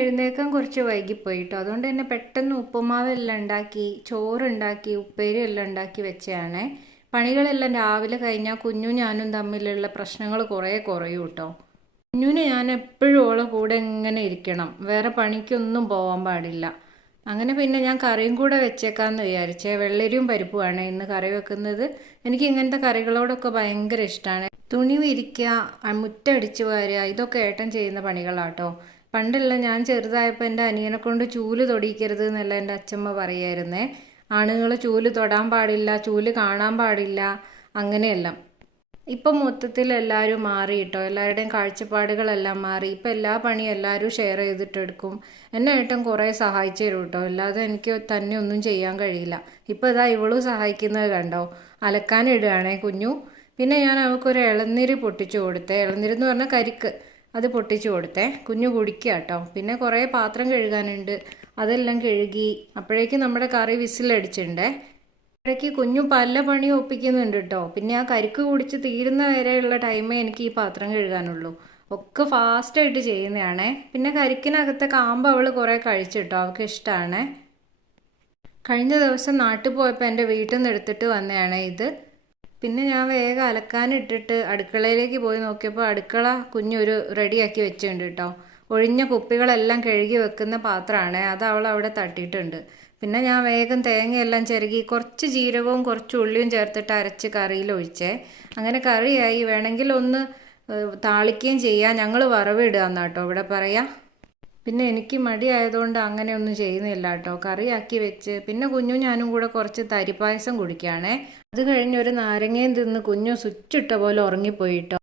എഴുന്നേൽക്കാൻ കുറച്ച് വൈകിപ്പോയി കേട്ടോ. അതുകൊണ്ട് തന്നെ പെട്ടെന്ന് ഉപ്പുമാവെല്ലാം ഉണ്ടാക്കി, ചോറുണ്ടാക്കി, ഉപ്പേരി എല്ലാം ഉണ്ടാക്കി വെച്ചതാണ്. പണികളെല്ലാം രാവിലെ കഴിഞ്ഞാൽ കുഞ്ഞും ഞാനും തമ്മിലുള്ള പ്രശ്നങ്ങൾ കുറേ കുറയും കേട്ടോ. കുഞ്ഞുന് ഞാൻ എപ്പോഴും ഓളെ കൂടെ ഇങ്ങനെ ഇരിക്കണം, വേറെ പണിക്കൊന്നും പോകാൻ പാടില്ല. അങ്ങനെ പിന്നെ ഞാൻ കറിയും കൂടെ വെച്ചേക്കാമെന്ന് വിചാരിച്ചേ. വെള്ളരിയും പരിപ്പുമാണ് ഇന്ന് കറി വെക്കുന്നത്. എനിക്ക് ഇങ്ങനത്തെ കറികളോടൊക്കെ ഭയങ്കര ഇഷ്ടമാണ്. തുണി വിരിക്കുക, മുറ്റടിച്ചു വാരുക, ഇതൊക്കെ ഏട്ടൻ ചെയ്യുന്ന പണികളാട്ടോ. പണ്ടെല്ലാം ഞാൻ ചെറുതായപ്പോൾ എൻ്റെ അനിയനെ കൊണ്ട് ചൂല് തൊടിയിക്കരുത് എന്നല്ല എൻ്റെ അച്ഛമ്മ പറയായിരുന്നേ. ആണുങ്ങൾ ചൂല് തൊടാൻ പാടില്ല, ചൂല് കാണാൻ പാടില്ല, അങ്ങനെയെല്ലാം. ഇപ്പം മൊത്തത്തിൽ എല്ലാവരും മാറി കേട്ടോ. എല്ലാവരുടെയും കാഴ്ചപ്പാടുകളെല്ലാം മാറി. ഇപ്പം എല്ലാ പണിയും എല്ലാവരും ഷെയർ ചെയ്തിട്ടെടുക്കും. എന്നെ ഏട്ടൻ കുറേ സഹായിച്ചു തരും കേട്ടോ. അല്ലാതെ എനിക്ക് തന്നെ ഒന്നും ചെയ്യാൻ കഴിയില്ല. ഇപ്പം ഇതാ ഇവളും സഹായിക്കുന്നത് കണ്ടോ. അലക്കാനിടുകയാണേ കുഞ്ഞു. പിന്നെ ഞാൻ അവൾക്കൊരു ഇളനീര് പൊട്ടിച്ചു കൊടുത്തേ. ഇളനീരെന്ന് പറഞ്ഞാൽ കരിക്ക്, അത് പൊട്ടിച്ചു കൊടുത്തേ. കുഞ്ഞു കുടിക്കുക കേട്ടോ. പിന്നെ കുറേ പാത്രം കഴുകാനുണ്ട്, അതെല്ലാം കഴുകി. അപ്പോഴേക്കും നമ്മുടെ കറി വിസിലടിച്ചിട്ടുണ്ടേ. ഇടയ്ക്ക് കുഞ്ഞു പല പണിയും ഒപ്പിക്കുന്നുണ്ട് കേട്ടോ. പിന്നെ ആ കരിക്ക് കുടിച്ച് തീരുന്ന വരെയുള്ള ടൈമേ എനിക്ക് ഈ പാത്രം കഴുകാനുള്ളൂ. ഒക്കെ ഫാസ്റ്റായിട്ട് ചെയ്യുന്നതാണേ. പിന്നെ കരിക്കിനകത്തെ കാമ്പ് അവൾ കുറേ കഴിച്ചിട്ടോ, അവൾക്ക് ഇഷ്ടമാണ്. കഴിഞ്ഞ ദിവസം നാട്ടിൽ പോയപ്പോൾ എൻ്റെ വീട്ടിൽ നിന്ന് എടുത്തിട്ട് വന്നതാണ് ഇത്. പിന്നെ ഞാൻ വേഗം അലക്കാനിട്ടിട്ട് അടുക്കളയിലേക്ക് പോയി നോക്കിയപ്പോൾ അടുക്കള കുഞ്ഞൊരു റെഡിയാക്കി വെച്ചിട്ടുണ്ട് കേട്ടോ. ഒഴിഞ്ഞ കുപ്പികളെല്ലാം കഴുകി വെക്കുന്ന പാത്രമാണ്, അത് അവൾ അവിടെ തട്ടിയിട്ടുണ്ട്. പിന്നെ ഞാൻ വേഗം തേങ്ങയെല്ലാം ചിരകി കുറച്ച് ജീരകവും കുറച്ച് ഉള്ളിയും ചേർത്തിട്ട് അരച്ച് കറിയിൽ ഒഴിച്ചേ. അങ്ങനെ കറിയായി. വേണമെങ്കിൽ ഒന്ന് താളിക്കുകയും ചെയ്യാം. ഞങ്ങൾ വറവിടുക എന്നാട്ടോ ഇവിടെ പറയാം. പിന്നെ എനിക്ക് മടിയായതുകൊണ്ട് അങ്ങനെയൊന്നും ചെയ്യുന്നില്ല കേട്ടോ. കറിയാക്കി വെച്ച് പിന്നെ കുഞ്ഞും ഞാനും കൂടെ കുറച്ച് തരിപ്പായസം കുടിക്കുകയാണേ. അത് കഴിഞ്ഞ് ഒരു നാരങ്ങയും തിന്ന് കുഞ്ഞു സ്വിച്ചിട്ട പോലെ ഉറങ്ങിപ്പോയി കേട്ടോ.